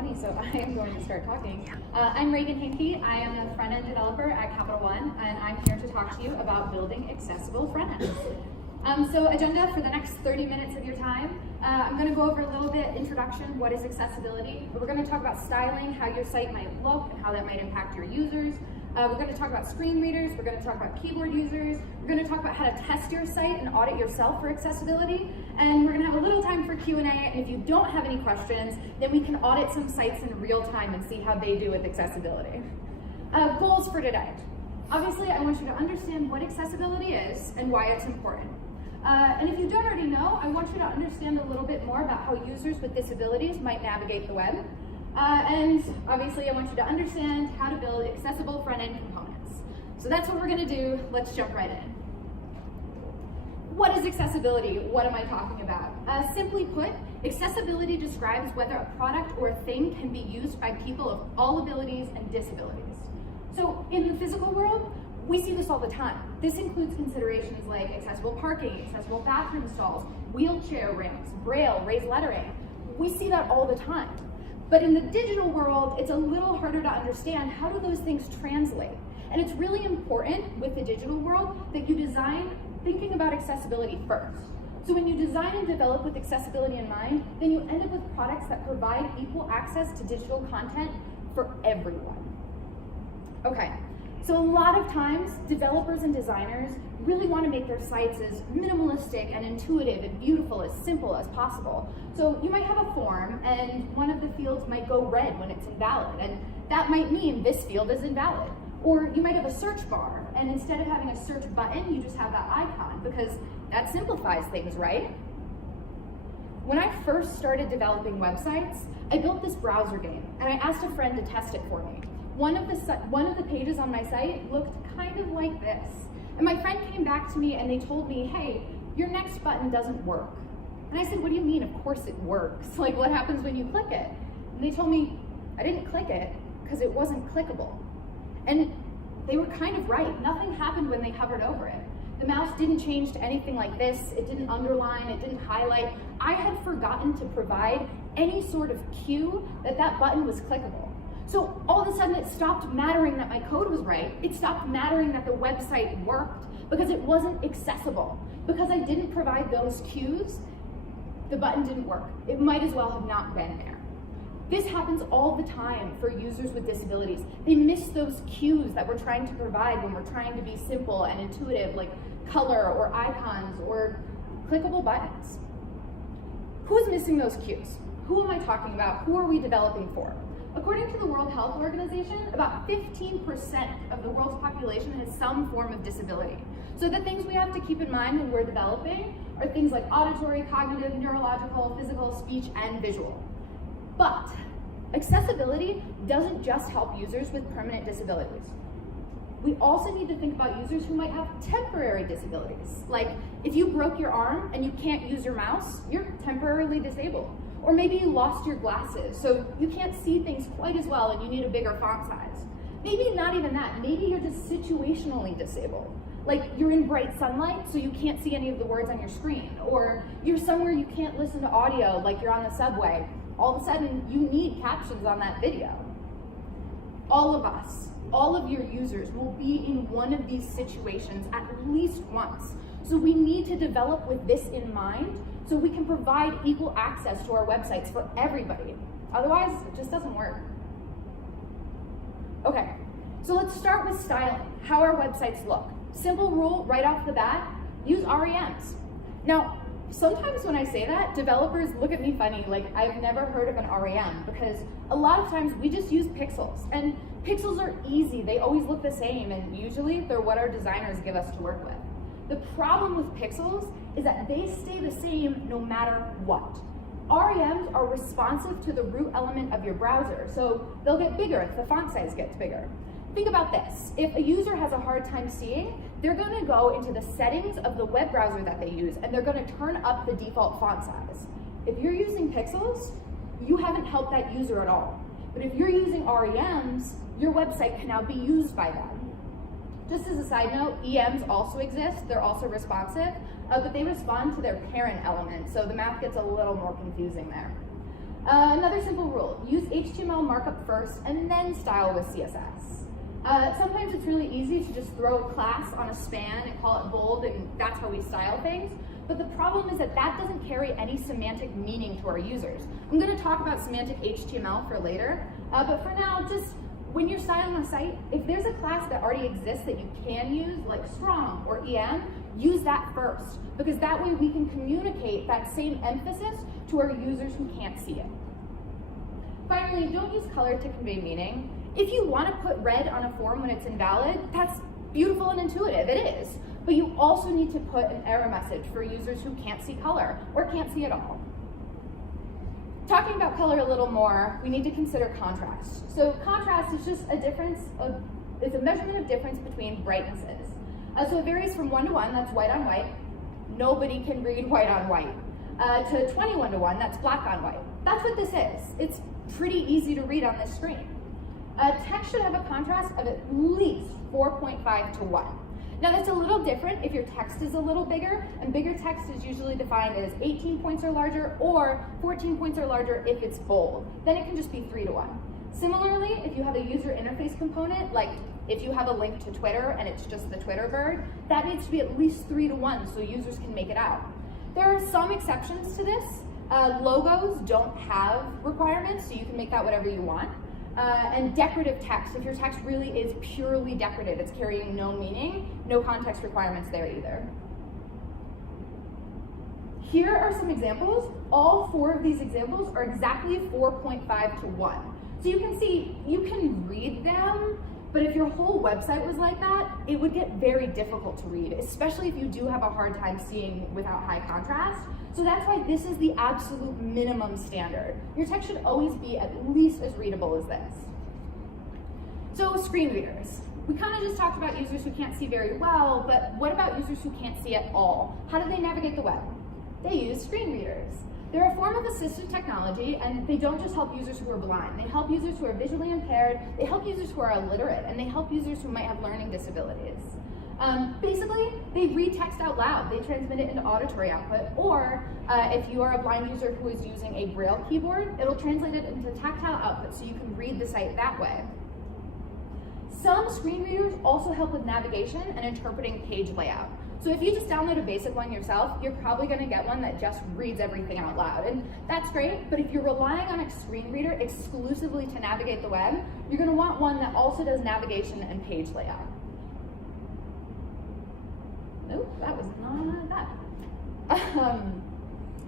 20, so I am going to start talking. I'm Reagan Henke. I am a front-end developer at Capital One, and I'm here to talk to you about building accessible front ends. So agenda for the next 30 minutes of your time. I'm going to go over a little bit introduction, what is accessibility. We're going to talk about styling, how your site might look, and how that might impact your users. We're going to talk about screen readers, we're going to talk about keyboard users, we're going to talk about how to test your site and audit yourself for accessibility, and we're going to have a little time for Q&A, and if you don't have any questions, then we can audit some sites in real time and see how they do with accessibility. Goals for today. Obviously, I want you to understand what accessibility is and why it's important. And if you don't already know, I want you to understand a little bit more about how users with disabilities might navigate the web. And obviously I want you to understand how to build accessible front-end components. So that's what we're going to do. Let's jump right in. What is accessibility? What am I talking about? Simply put, accessibility describes whether a product or a thing can be used by people of all abilities and disabilities. So in the physical world, we see this all the time. This includes considerations like accessible parking, accessible bathroom stalls, wheelchair ramps, braille, raised lettering. We see that all the time. But in the digital world, it's a little harder to understand how do those things translate. And it's really important with the digital world that you design thinking about accessibility first. So when you design and develop with accessibility in mind, then you end up with products that provide equal access to digital content for everyone. Okay, so a lot of times, developers and designers really want to make their sites as minimalistic and intuitive and beautiful, as simple as possible. So you might have a form and one of the fields might go red when it's invalid, and that might mean this field is invalid. Or you might have a search bar, and instead of having a search button, you just have that icon, because that simplifies things, right? When I first started developing websites, I built this browser game, and I asked a friend to test it for me. One of the pages on my site looked kind of like this. And my friend came back to me and they told me, hey, your next button doesn't work. And I said, what do you mean? Of course it works. Like, what happens when you click it? And they told me, I didn't click it because it wasn't clickable. And they were kind of right. Nothing happened when they hovered over it. The mouse didn't change to anything like this. It didn't underline, it didn't highlight. I had forgotten to provide any sort of cue that that button was clickable. So all of a sudden it stopped mattering that my code was right. It stopped mattering that the website worked because it wasn't accessible. Because I didn't provide those cues, the button didn't work. It might as well have not been there. This happens all the time for users with disabilities. They miss those cues that we're trying to provide when we're trying to be simple and intuitive, like color or icons or clickable buttons. Who's missing those cues? Who am I talking about? Who are we developing for? According to the World Health Organization, about 15% of the world's population has some form of disability. So the things we have to keep in mind when we're developing are things like auditory, cognitive, neurological, physical, speech, and visual. But accessibility doesn't just help users with permanent disabilities. We also need to think about users who might have temporary disabilities. Like if you broke your arm and you can't use your mouse, you're temporarily disabled. Or maybe you lost your glasses, so you can't see things quite as well and you need a bigger font size. Maybe not even that, maybe you're just situationally disabled. Like you're in bright sunlight, so you can't see any of the words on your screen. Or you're somewhere you can't listen to audio, like you're on the subway. All of a sudden, you need captions on that video. All of us, all of your users will be in one of these situations at least once. So we need to develop with this in mind so we can provide equal access to our websites for everybody. Otherwise, it just doesn't work. Okay, so let's start with styling, how our websites look. Simple rule right off the bat, use REMs. Now, sometimes when I say that, developers look at me funny, like I've never heard of an REM, because a lot of times we just use pixels, and pixels are easy, they always look the same, and usually they're what our designers give us to work with. The problem with pixels is that they stay the same no matter what. REMs are responsive to the root element of your browser, so they'll get bigger if the font size gets bigger. Think about this. If a user has a hard time seeing, they're going to go into the settings of the web browser that they use, and they're going to turn up the default font size. If you're using pixels, you haven't helped that user at all. But if you're using REMs, your website can now be used by them. Just as a side note, EMs also exist. They're also responsive, but they respond to their parent element, so the math gets a little more confusing there. Another simple rule, use HTML markup first and then style with CSS. Sometimes it's really easy to just throw a class on a span and call it bold, and that's how we style things. But the problem is that that doesn't carry any semantic meaning to our users. I'm going to talk about semantic HTML for later, but for now, just when you're styling a site, if there's a class that already exists that you can use, like strong or EM, use that first, because that way we can communicate that same emphasis to our users who can't see it. Finally, don't use color to convey meaning. If you want to put red on a form when it's invalid, that's beautiful and intuitive, it is. But you also need to put an error message for users who can't see color or can't see at all. Talking about color a little more, we need to consider contrast. So contrast is just it's a measurement of difference between brightnesses. So it varies from 1 to 1, that's white on white. Nobody can read white on white. To 21 to 1, that's black on white. That's what this is. It's pretty easy to read on this screen. Text should have a contrast of at least 4.5 to 1. Now that's a little different if your text is a little bigger, and bigger text is usually defined as 18 points or larger, or 14 points or larger if it's bold. Then it can just be 3 to 1. Similarly, if you have a user interface component, like if you have a link to Twitter and it's just the Twitter bird, that needs to be at least 3 to 1 so users can make it out. There are some exceptions to this. Logos don't have requirements, so you can make that whatever you want. And decorative text, if your text really is purely decorative, it's carrying no meaning, no context requirements there either. Here are some examples. All 4 of these examples are exactly 4.5 to 1. So you can see, you can read them, but if your whole website was like that, it would get very difficult to read, especially if you do have a hard time seeing without high contrast. So that's why this is the absolute minimum standard. Your text should always be at least as readable as this. So screen readers. We kind of just talked about users who can't see very well, but what about users who can't see at all? How do they navigate the web? They use screen readers. They're a form of assistive technology, and they don't just help users who are blind. They help users who are visually impaired, they help users who are illiterate, and they help users who might have learning disabilities. Basically, they read text out loud. They transmit it into auditory output, or if you are a blind user who is using a Braille keyboard, it'll translate it into tactile output so you can read the site that way. Some screen readers also help with navigation and interpreting page layout. So if you just download a basic one yourself, you're probably going to get one that just reads everything out loud. And that's great, but if you're relying on a screen reader exclusively to navigate the web, you're going to want one that also does navigation and page layout. Nope, that was not that.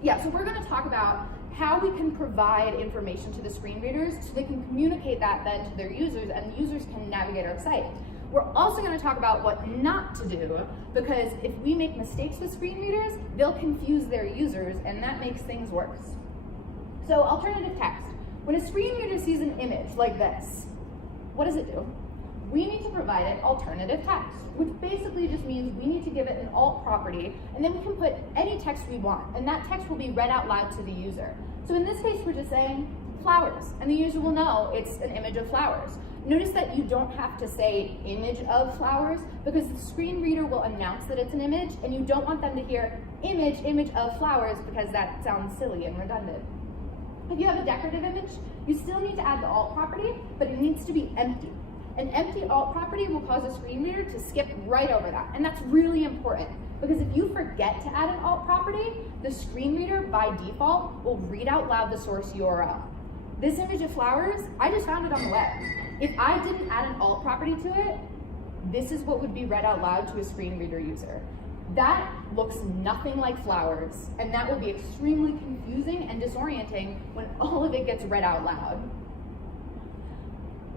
Yeah, so we're going to talk about how we can provide information to the screen readers so they can communicate that then to their users, and users can navigate our site. We're also going to talk about what not to do, because if we make mistakes with screen readers, they'll confuse their users, and that makes things worse. So alternative text. When a screen reader sees an image like this, what does it do? We need to provide it alternative text, which basically just means we need to give it an alt property, and then we can put any text we want, and that text will be read out loud to the user. So in this case, we're just saying flowers, and the user will know it's an image of flowers. Notice that you don't have to say image of flowers, because the screen reader will announce that it's an image, and you don't want them to hear image of flowers, because that sounds silly and redundant. If you have a decorative image, you still need to add the alt property, but it needs to be empty. An empty alt property will cause a screen reader to skip right over that, and that's really important, because if you forget to add an alt property, the screen reader by default will read out loud the source URL. This image of flowers, I just found it on the web. If I didn't add an alt property to it, this is what would be read out loud to a screen reader user. That looks nothing like flowers, and that will be extremely confusing and disorienting when all of it gets read out loud.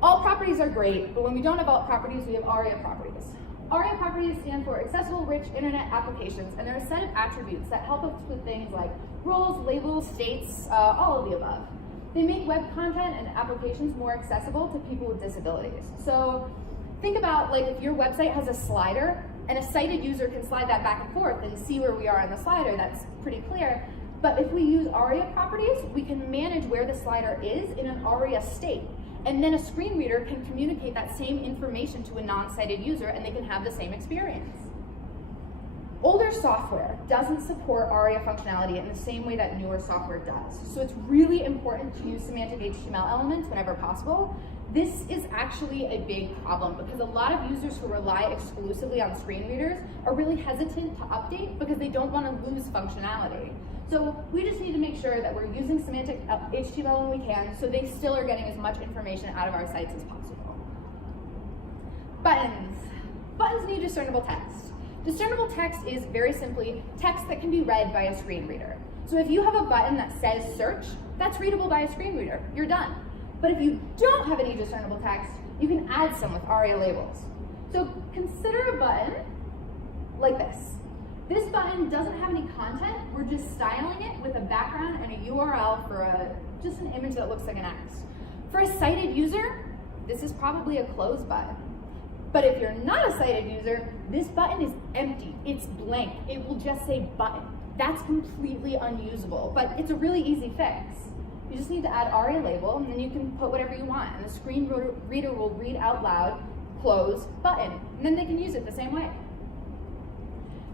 Alt properties are great, but when we don't have alt properties, we have Aria properties. Aria properties stand for Accessible Rich Internet Applications, and they're a set of attributes that help us with things like roles, labels, states, all of the above. They make web content and applications more accessible to people with disabilities. So think about, like, if your website has a slider and a sighted user can slide that back and forth and see where we are on the slider, that's pretty clear. But if we use Aria properties, we can manage where the slider is in an Aria state. And then a screen reader can communicate that same information to a non-sighted user, and they can have the same experience. Older software doesn't support Aria functionality in the same way that newer software does. So it's really important to use semantic HTML elements whenever possible. This is actually a big problem because a lot of users who rely exclusively on screen readers are really hesitant to update because they don't want to lose functionality. So we just need to make sure that we're using semantic HTML when we can so they still are getting as much information out of our sites as possible. Buttons. Buttons need discernible text. Discernible text is very simply text that can be read by a screen reader. So if you have a button that says search, that's readable by a screen reader. You're done. But if you don't have any discernible text, you can add some with Aria labels. So consider a button like this. This button doesn't have any content. We're just styling it with a background and a URL for just an image that looks like an X. For a sighted user, this is probably a close button. But if you're not a sighted user, this button is empty. It's blank. It will just say button. That's completely unusable, but it's a really easy fix. You just need to add Aria label, and then you can put whatever you want, and the screen reader will read out loud, close, button, and then they can use it the same way.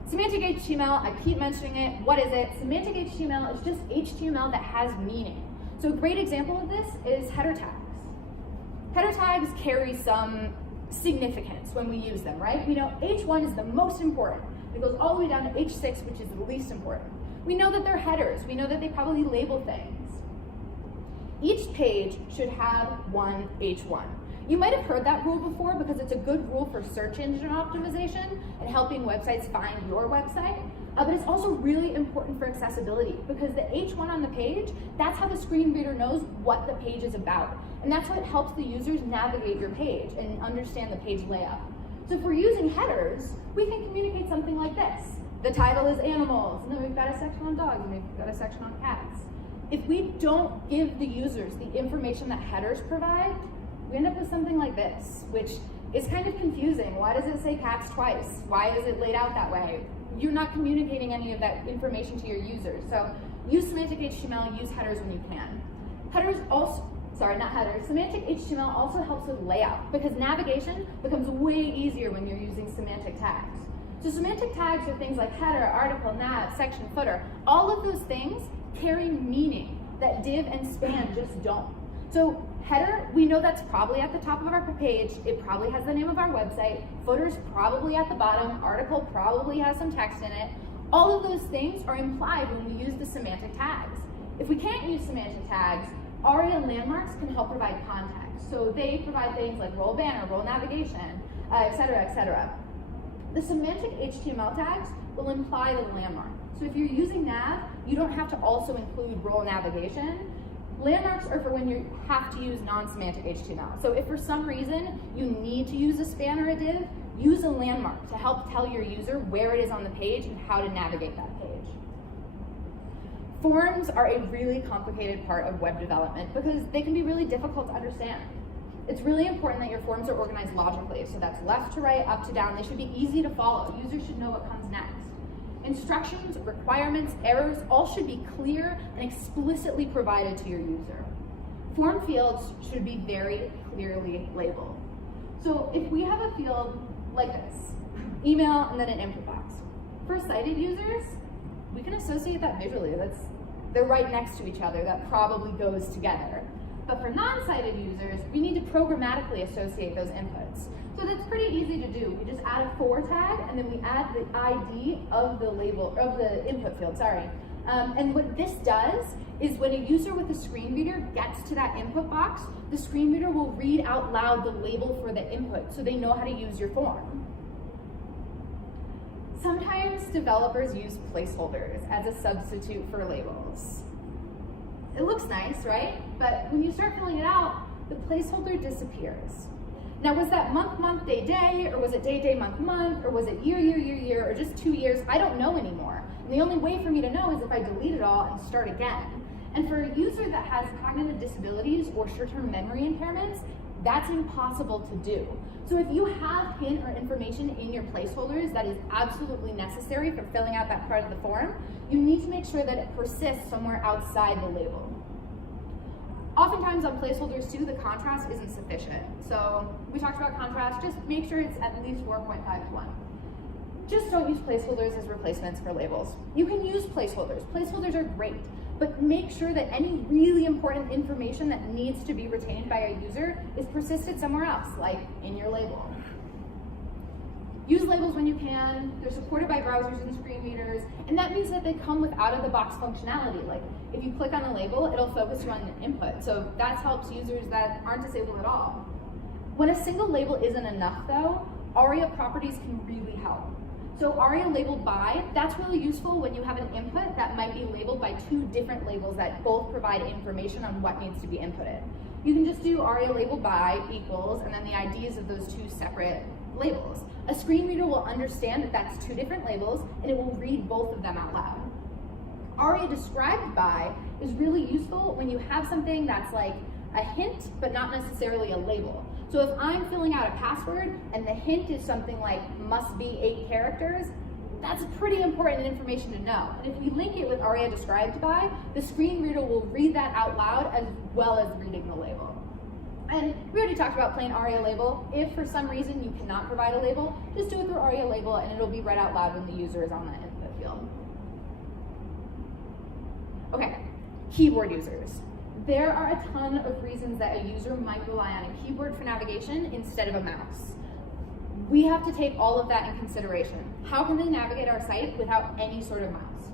Semantic HTML, I keep mentioning it. What is it? Semantic HTML is just HTML that has meaning. So a great example of this is header tags. Header tags carry some significance when we use them, right? We know H1 is the most important. It goes all the way down to H6, which is the least important. We know that they're headers. We know that they probably label things. Each page should have one H1. You might have heard that rule before because it's a good rule for search engine optimization and helping websites find your website. But it's also really important for accessibility because the H1 on the page, that's how the screen reader knows what the page is about. And that's what helps the users navigate your page and understand the page layout. So if we're using headers, we can communicate something like this. The title is animals, and then we've got a section on dogs, and we've got a section on cats. If we don't give the users the information that headers provide, we end up with something like this, which is kind of confusing. Why does it say cats twice? Why is it laid out that way? You're not communicating any of that information to your users. So use semantic HTML, use headers when you can. Semantic HTML also helps with layout because navigation becomes way easier when you're using semantic tags. So semantic tags are things like header, article, nav, section, footer. All of those things carry meaning that div and span just don't. So header, we know that's probably at the top of our page. It probably has the name of our website. Footer's probably at the bottom. Article probably has some text in it. All of those things are implied when we use the semantic tags. If we can't use semantic tags, Aria landmarks can help provide context. So they provide things like role banner, role navigation, et cetera, et cetera. The semantic HTML tags will imply the landmark. So if you're using nav, you don't have to also include role navigation. Landmarks are for when you have to use non-semantic HTML. So if for some reason you need to use a span or a div, use a landmark to help tell your user where it is on the page and how to navigate that page. Forms are a really complicated part of web development because they can be really difficult to understand. It's really important that your forms are organized logically, so that's left to right, up to down. They should be easy to follow. Users should know what comes next. Instructions, requirements, errors, all should be clear and explicitly provided to your user. Form fields should be very clearly labeled. So if we have a field like this, email and then an input box. For sighted users, we can associate that visually. They're right next to each other. That probably goes together. But for non-sighted users, we need to programmatically associate those inputs. So that's pretty easy to do. We just add a for tag, and then we add the ID of the label, of the input field, and what this does is when a user with a screen reader gets to that input box, the screen reader will read out loud the label for the input so they know how to use your form. Sometimes developers use placeholders as a substitute for labels. It looks nice, right? But when you start filling it out, the placeholder disappears. Now, was that month, day, day, or was it day, month, or was it year, or just 2 years? I don't know anymore. And the only way for me to know is if I delete it all and start again. And for a user that has cognitive disabilities or short-term memory impairments, that's impossible to do. So if you have hint or information in your placeholders that is absolutely necessary for filling out that part of the form, you need to make sure that it persists somewhere outside the label. Oftentimes on placeholders too, the contrast isn't sufficient. So we talked about contrast, just make sure it's at least 4.5 to 1. Just don't use placeholders as replacements for labels. You can use placeholders. Placeholders are great, but make sure that any really important information that needs to be retained by a user is persisted somewhere else, like in your label. Use labels when you can. They're supported by browsers and screen readers, and that means that they come with out-of-the-box functionality. Like if you click on a label, it'll focus you on the input. So that helps users that aren't disabled at all. When a single label isn't enough though, Aria properties can really help. So Aria labeled by, that's really useful when you have an input that might be labeled by two different labels that both provide information on what needs to be inputted. You can just do Aria labeled by equals and then the IDs of those two separate labels. A screen reader will understand that that's two different labels and it will read both of them out loud. Aria described by is really useful when you have something that's like a hint but not necessarily a label. So if I'm filling out a password and the hint is something like must be 8 characters, that's pretty important information to know. And if we link it with Aria described by, the screen reader will read that out loud as well as reading the label. And we already talked about plain Aria label. If for some reason you cannot provide a label, just do it through Aria label and it'll be read out loud when the user is on that input field. Okay, keyboard users. There are a ton of reasons that a user might rely on a keyboard for navigation instead of a mouse. We have to take all of that in consideration. How can they navigate our site without any sort of mouse?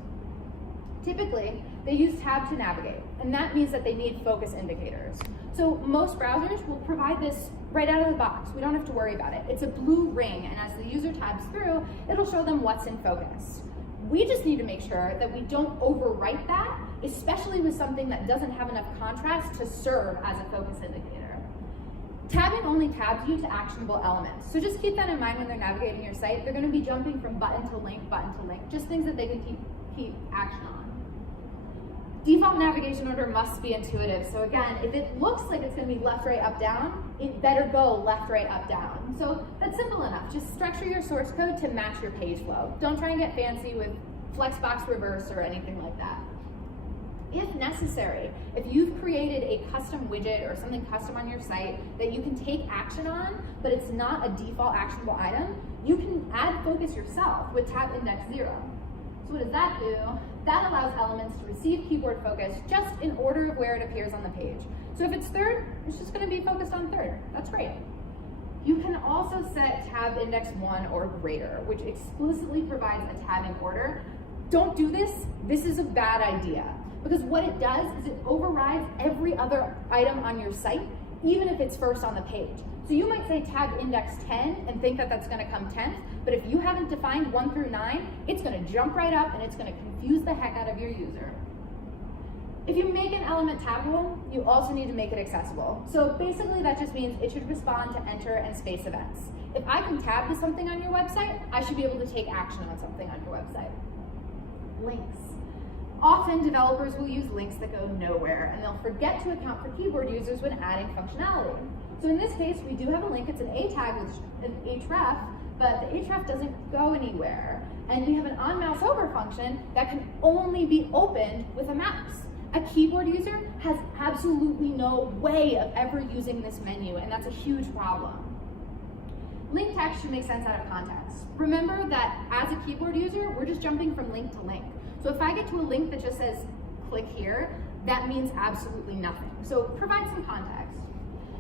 Typically, they use tab to navigate, and that means that they need focus indicators. So most browsers will provide this right out of the box. We don't have to worry about it. It's a blue ring, and as the user tabs through, it'll show them what's in focus. We just need to make sure that we don't overwrite that, especially with something that doesn't have enough contrast to serve as a focus indicator. Tabbing only tabs you to actionable elements. So just keep that in mind when they're navigating your site. They're gonna be jumping from button to link, just things that they can keep action on. Default navigation order must be intuitive. So again, if it looks like it's gonna be left, right, up, down, it better go left, right, up, down. So that's simple enough. Just structure your source code to match your page flow. Don't try and get fancy with flexbox reverse or anything like that. If necessary, if you've created a custom widget or something custom on your site that you can take action on, but it's not a default actionable item, you can add focus yourself with tab index 0. So what does that do? That allows elements to receive keyboard focus just in order of where it appears on the page. So if it's third, it's just gonna be focused on third. That's great. You can also set tab index 1 or greater, which explicitly provides a tabbing order. Don't do this. This is a bad idea. Because what it does is it overrides every other item on your site, even if it's first on the page. So you might say tab index 10 and think that that's gonna come 10th, but if you haven't defined 1 through 9, it's gonna jump right up and it's gonna confuse the heck out of your user. If you make an element tabbable, you also need to make it accessible. So basically that just means it should respond to enter and space events. If I can tab to something on your website, I should be able to take action on something on your website. Links. Often developers will use links that go nowhere and they'll forget to account for keyboard users when adding functionality. So in this case, we do have a link. It's an A tag with an href, but the href doesn't go anywhere. And we have an on mouse over function that can only be opened with a mouse. A keyboard user has absolutely no way of ever using this menu, and that's a huge problem. Link text should make sense out of context. Remember that as a keyboard user, we're just jumping from link to link. So if I get to a link that just says click here, that means absolutely nothing. So provide some context.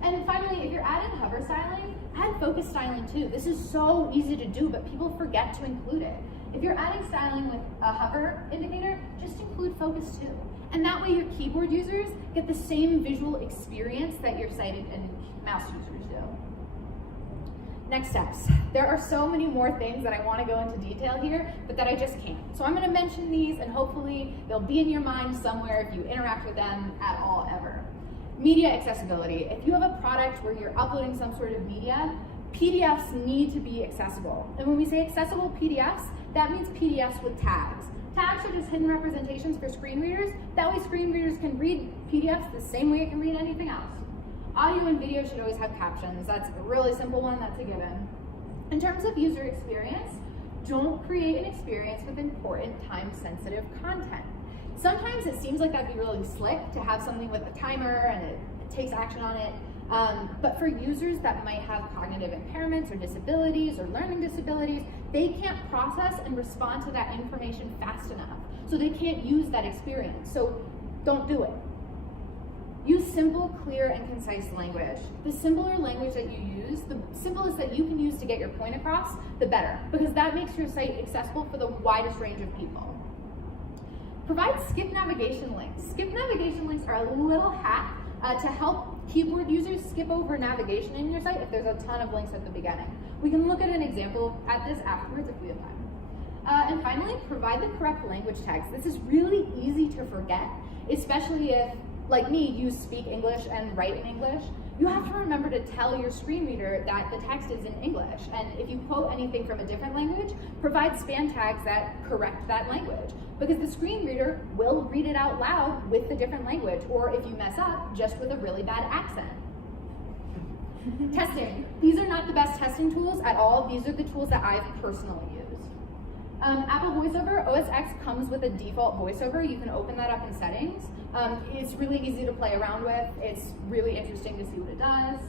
And finally, if you're adding hover styling, add focus styling too. This is so easy to do, but people forget to include it. If you're adding styling with a hover indicator, just include focus too. And that way your keyboard users get the same visual experience that your sighted and mouse users do. Next steps. There are so many more things that I want to go into detail here, but that I just can't. So I'm going to mention these and hopefully they'll be in your mind somewhere if you interact with them at all ever. Media accessibility. If you have a product where you're uploading some sort of media, PDFs need to be accessible. And when we say accessible PDFs, that means PDFs with tags. Tags are just hidden representations for screen readers. That way screen readers can read PDFs the same way it can read anything else. Audio and video should always have captions. That's a really simple one, that's a given. In terms of user experience, don't create an experience with important time-sensitive content. Sometimes it seems like that'd be really slick to have something with a timer and it takes action on it. But for users that might have cognitive impairments or disabilities or learning disabilities, they can't process and respond to that information fast enough. So they can't use that experience. So don't do it. Use simple, clear, and concise language. The simpler language that you use, the simplest that you can use to get your point across, the better, because that makes your site accessible for the widest range of people. Provide skip navigation links. Skip navigation links are a little hack to help keyboard users skip over navigation in your site if there's a ton of links at the beginning. We can look at an example at this afterwards if we have time. And finally, provide the correct language tags. This is really easy to forget, especially if, like me, you speak English and write in English. You have to remember to tell your screen reader that the text is in English. And if you quote anything from a different language, provide span tags that correct that language. Because the screen reader will read it out loud with the different language, or if you mess up, just with a really bad accent. Testing. These are not the best testing tools at all. These are the tools that I've personally used. Apple VoiceOver, OS X comes with a default VoiceOver. You can open that up in settings. It's really easy to play around with. It's really interesting to see what it does.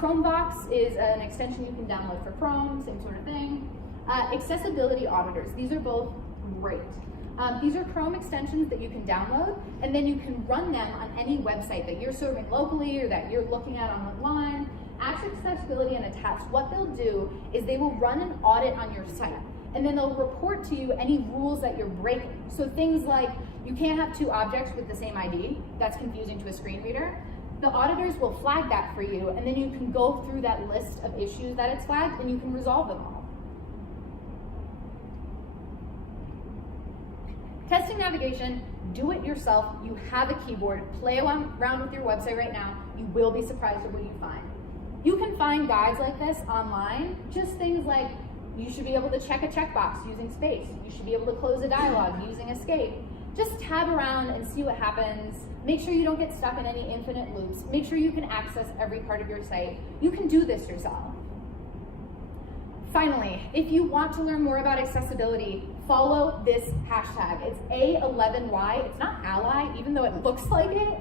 Chromevox is an extension you can download for Chrome, same sort of thing. Accessibility auditors, these are both great. These are Chrome extensions that you can download, and then you can run them on any website that you're serving locally or that you're looking at online. Accessibility and attach, what they'll do is they will run an audit on your site, and then they'll report to you any rules that you're breaking. So things like, you can't have two objects with the same ID. That's confusing to a screen reader. The auditors will flag that for you, and then you can go through that list of issues that it's flagged, and you can resolve them all. Testing navigation, do it yourself. You have a keyboard. Play around with your website right now. You will be surprised at what you find. You can find guides like this online, just things like, you should be able to check a checkbox using space. You should be able to close a dialog using escape. Just tab around and see what happens. Make sure you don't get stuck in any infinite loops. Make sure you can access every part of your site. You can do this yourself. Finally, if you want to learn more about accessibility, follow this hashtag. It's A11Y. It's not ally, even though it looks like it.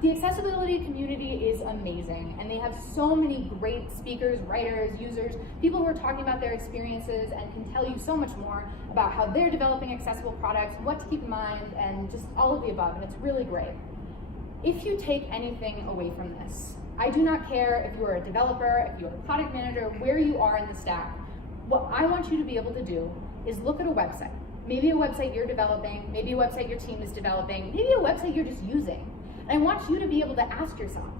The accessibility community is amazing, and they have so many great speakers, writers, users, people who are talking about their experiences and can tell you so much more about how they're developing accessible products, what to keep in mind, and just all of the above, and it's really great. If you take anything away from this, I do not care if you're a developer, if you're a product manager, where you are in the stack. What I want you to be able to do is look at a website. Maybe a website you're developing, maybe a website your team is developing, maybe a website you're just using. And I want you to be able to ask yourself,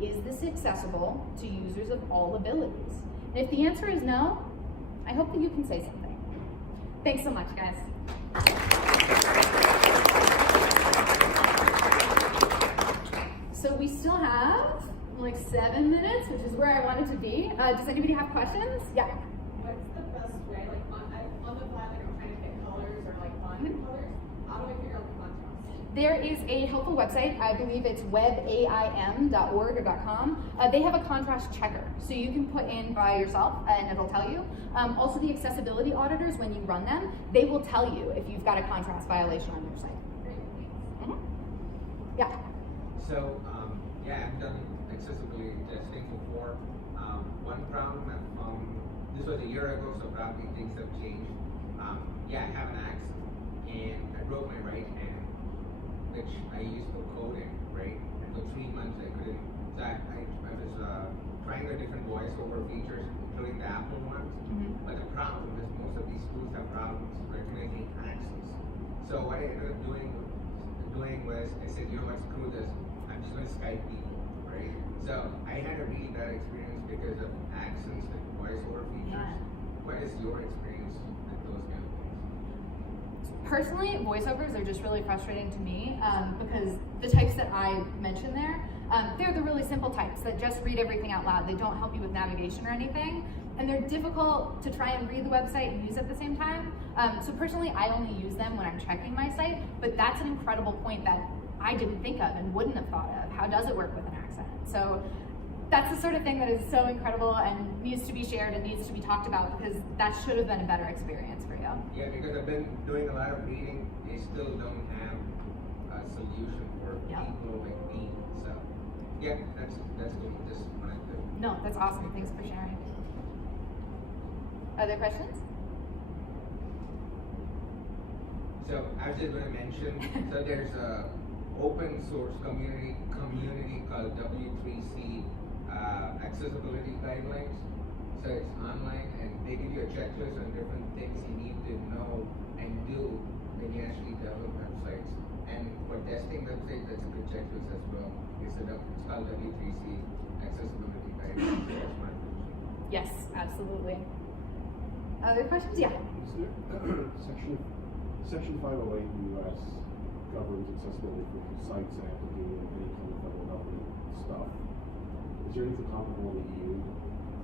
is this accessible to users of all abilities? And if the answer is no, I hope that you can say something. Thanks so much, guys. So we still have like 7 minutes, which is where I wanted to be. Does anybody have questions? Yeah. What's the best way, like on the fly, like I'm trying to pick colors or like font colors, how do I figure out the contrast? There is a helpful website, I believe it's webaim.org or .com. They have a contrast checker, so you can put in by yourself and it'll tell you. Also the accessibility auditors, when you run them, they will tell you if you've got a contrast violation on your site. Yeah. So, yeah, I've done accessibility testing before. One problem I found, this was a year ago, so probably things have changed. Yeah, I have an axe, and I broke my right hand, which I used for coding, right? And for 3 months I couldn't, so I was trying the different voiceover features, including the Apple ones. But the problem is most of these tools have problems recognizing axes. So what I ended up doing was, I said, you know what, screw this, I'm just going to Skype people, right? So I had a really bad experience because of accents and voiceover features. What is your experience with those kind of things? Personally, voiceovers are just really frustrating to me because the types that I mentioned there, they're the really simple types that just read everything out loud. They don't help you with navigation or anything, and they're difficult to try and read the website and use at the same time. So personally, I only use them when I'm checking my site, but that's an incredible point that I didn't think of and wouldn't have thought of. How does it work with an accent? So that's the sort of thing that is so incredible and needs to be shared and needs to be talked about, because that should have been a better experience for you. Yeah, because I've been doing a lot of reading, they still don't have a solution for people like me. So yeah, that's cool. Just wanted to. No, that's awesome. Thanks for sharing. Other questions? So I was just going to mention, so there's a open source community called W3C accessibility guidelines. So it's online and they give you a checklist on different things you need to know and do when you actually develop websites. And for testing websites, that's a good checklist as well. It's called W3C accessibility guidelines. So that's my question. Yes, absolutely. Other questions? Yeah. Is there Section 508 in the U.S. governs accessibility for sites that have to do with any kind of federal government stuff. Is there anything comparable in the EU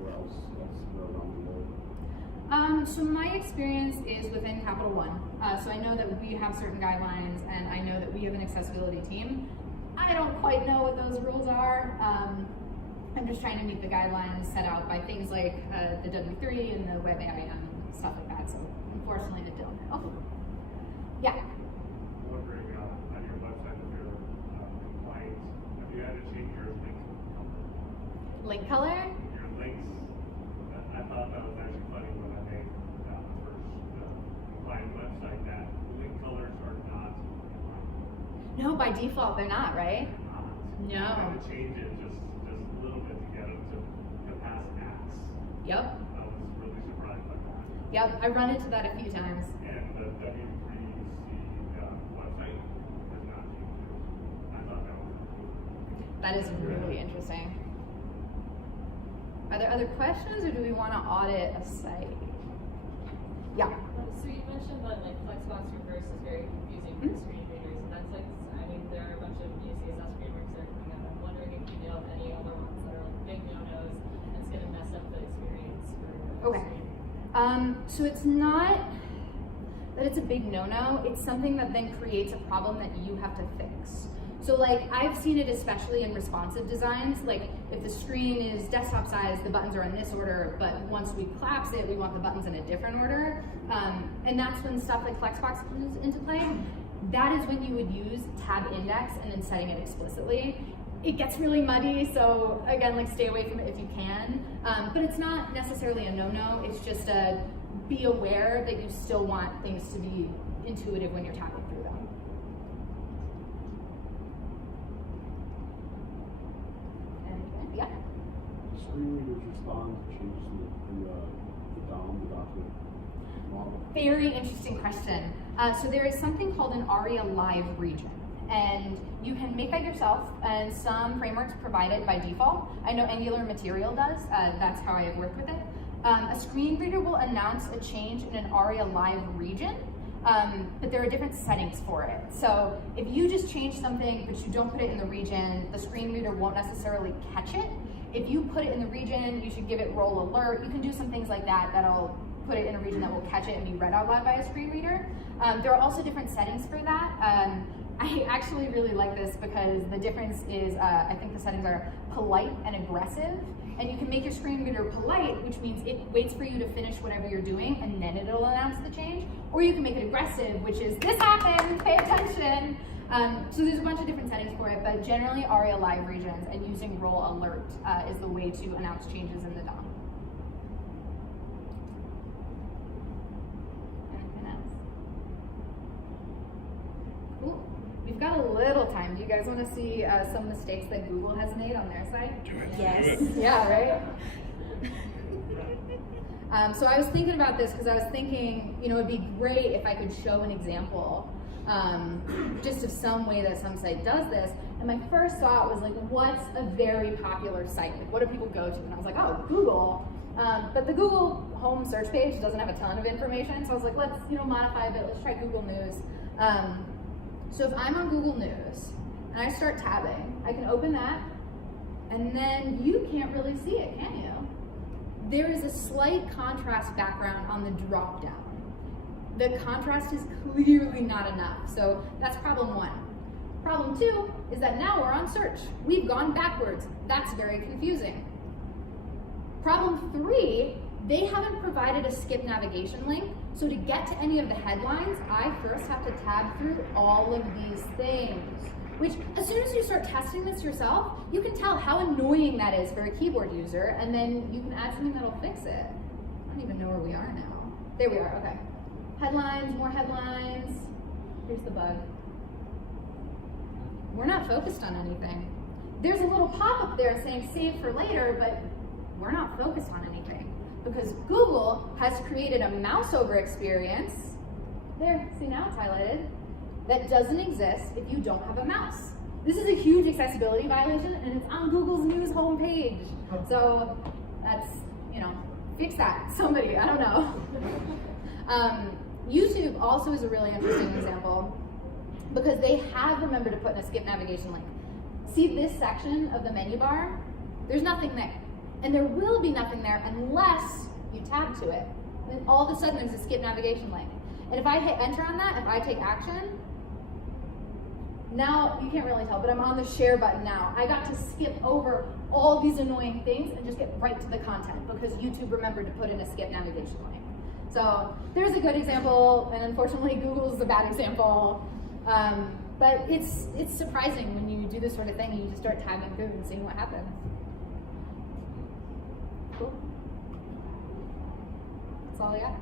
or else that's around the world? So my experience is within Capital One. So I know that we have certain guidelines and I know that we have an accessibility team. I don't quite know what those rules are. I'm just trying to meet the guidelines set out by things like the W3 and the Web AIM, stuff like that. So unfortunately I don't know. Yeah. I'm wondering on your website if you're compliant, have you had to change your link color? Link color? Your links, I thought that was actually funny when I made the first compliant website that link colors are not compliant. No, by default they're not, right? They're not. No. I had to change it just a little bit to get them to pass X. Yep. I was really surprised by that. Yep, I run into that a few times. And the W3C website has not changed it. I thought that was cool. That is really interesting. Are there other questions or do we want to audit a site? Yeah. So you mentioned that like Flexbox Reverse is very confusing for screen readers, and that's like, I mean, there are a bunch of new CSS frameworks that are coming up. I'm wondering if you know of any other ones that are like big no-nos and it's going to mess up the experience for Okay. screen. So it's not that it's a big no-no, it's something that then creates a problem that you have to fix. So like, I've seen it especially in responsive designs, like if the screen is desktop size, the buttons are in this order, but once we collapse it, we want the buttons in a different order. And that's when stuff like Flexbox comes into play. That is when you would use tab index and then setting it explicitly. It gets really muddy, so again, like stay away from it if you can. But it's not necessarily a no-no, it's just a be aware that you still want things to be intuitive when you're tapping through them. And yeah. Do screen readers respond to changes in the DOM, the document model? Very interesting question. So there is something called an Aria-live region. And you can make that yourself, and some frameworks provide it by default. I know Angular Material does, that's how I have worked with it. A screen reader will announce a change in an Aria-live region, but there are different settings for it. So if you just change something, but you don't put it in the region, the screen reader won't necessarily catch it. If you put it in the region, you should give it role alert. You can do some things like that that'll put it in a region that will catch it and be read out loud by a screen reader. There are also different settings for that. I actually really like this because the difference is, I think the settings are polite and aggressive. And you can make your screen reader polite, which means it waits for you to finish whatever you're doing and then it'll announce the change. Or you can make it aggressive, which is, this happened, pay attention. So there's a bunch of different settings for it, but generally Aria-live regions and using role alert is the way to announce changes in the DOM. Anything else? Cool. We've got a little time. Do you guys want to see some mistakes that Google has made on their site? Yes. Yeah, right? So I was thinking about this because I was thinking, it'd be great if I could show an example just of some way that some site does this. And my first thought was like, what's a very popular site? Like, what do people go to? And I was like, oh, Google. But the Google home search page doesn't have a ton of information. So I was like, let's modify a bit. Let's try Google News. So if I'm on Google News and I start tabbing, I can open that, and then you can't really see it, can you? There is a slight contrast background on the drop down. The contrast is clearly not enough, so that's problem one. Problem two is that now we're on search. We've gone backwards. That's very confusing. Problem three, they haven't provided a skip navigation link. So to get to any of the headlines, I first have to tab through all of these things. which as soon as you start testing this yourself, you can tell how annoying that is for a keyboard user, and then you can add something that'll fix it. I don't even know where we are now. There we are, okay. Headlines, more headlines. Here's the bug. We're not focused on anything. There's a little pop-up there saying save for later, but we're not focused on anything because Google has created a mouse over experience. There, see now it's highlighted. That doesn't exist if you don't have a mouse. This is a huge accessibility violation, and it's on Google's news homepage. So that's, fix that. Somebody, I don't know. YouTube also is a really interesting example because they have remembered to put in a skip navigation link. See this section of the menu bar? There's nothing there. And there will be nothing there unless you tab to it. Then all of a sudden there's a skip navigation link. And if I hit enter on that, if I take action, now you can't really tell, but I'm on the share button now. I got to skip over all these annoying things and just get right to the content because YouTube remembered to put in a skip navigation link. So there's a good example, and unfortunately Google's a bad example. But it's surprising when you do this sort of thing and you just start tagging through and seeing what happens. Cool. That's all I got.